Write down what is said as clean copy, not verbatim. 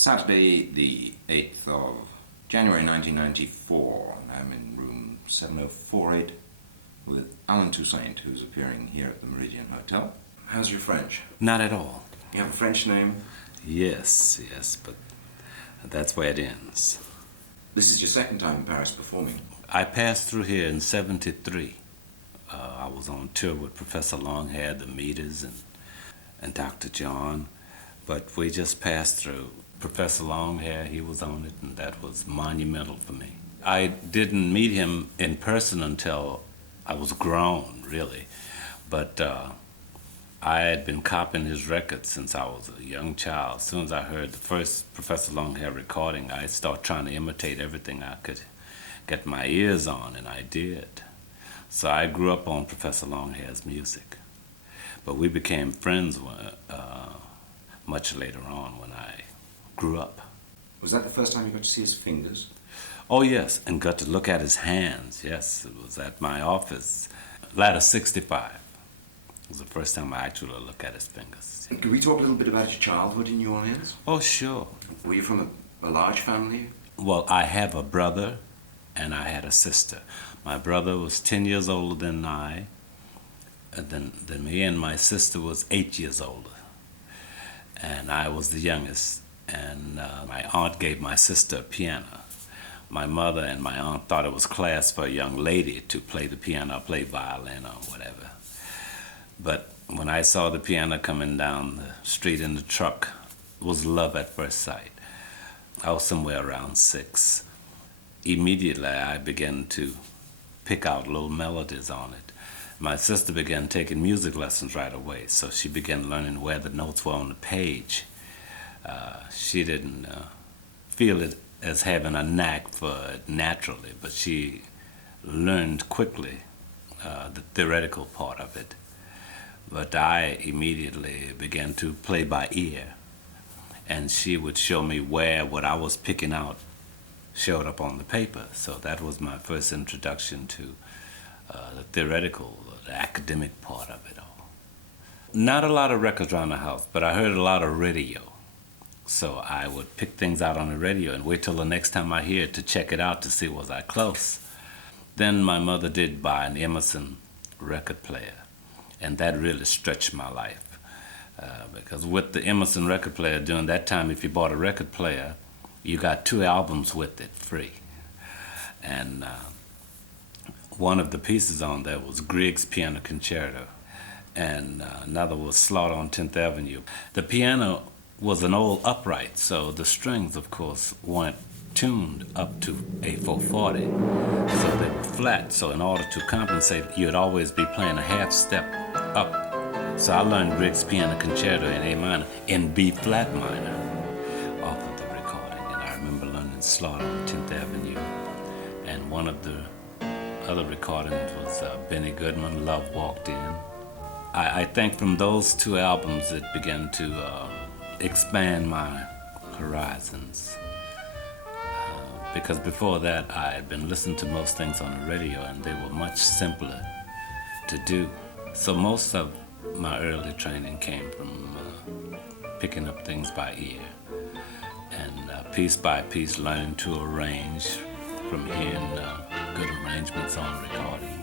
Saturday, the 8th of January 1994, and I'm in room 7048 with Allen Toussaint, who's appearing here at the Meridien Hotel. How's your French? Not at all. You have a French name? Yes, but that's where it ends. This is your second time in Paris performing. I passed through here in '73. I was on tour with Professor Longhair, the Meters, and Dr. John, but we just passed through. Professor Longhair, he was on it, and that was monumental for me. I didn't meet him in person until I was grown, really, but I had been copying his records since I was a young child. As soon as I heard the first Professor Longhair recording, I started trying to imitate everything I could get my ears on, and I did. So I grew up on Professor Longhair's music. But we became friends much later on when I grew up. Was that the first time you got to see his fingers? Oh, yes, and got to look at his hands. Yes, it was at my office, ladder 65. It was the first time I actually looked at his fingers. Could we talk a little bit about your childhood in New Orleans? Oh, sure. Were you from a large family? Well, I have a brother and I had a sister. My brother was 10 years older than I, than me, and my sister was 8 years older. And I was the youngest, and my aunt gave my sister a piano. My mother and my aunt thought it was class for a young lady to play the piano, play violin or whatever. But when I saw the piano coming down the street in the truck, it was love at first sight. I was somewhere around 6. Immediately I began to pick out little melodies on it. My sister began taking music lessons right away, so she began learning where the notes were on the page. She didn't feel it as having a knack for it naturally, but she learned quickly the theoretical part of it. But I immediately began to play by ear, and she would show me where what I was picking out showed up on the paper. So that was my first introduction to the theoretical, the academic part of it all. Not a lot of records around the house, but I heard a lot of radio. So I would pick things out on the radio and wait till the next time I hear it to check it out to see was I close. Then my mother did buy an Emerson record player, and that really stretched my life. Because with the Emerson record player during that time, if you bought a record player, you got 2 albums with it free. And one of the pieces on there was Grieg's Piano Concerto, and another was Slaughter on 10th Avenue. The piano was an old upright, so the strings, of course, weren't tuned up to a 440, so they were flat. So in order to compensate, you'd always be playing a half step up. So I learned Grieg's Piano Concerto in A minor, in B flat minor, off of the recording. And I remember learning Slaughter on 10th Avenue. And one of the other recordings was Benny Goodman, Love Walked In. I think from those 2 albums it began to expand my horizons. Because before that I had been listening to most things on the radio, and they were much simpler to do. So most of my early training came from picking up things by ear, and piece by piece learning to arrange from hearing good arrangements on recording.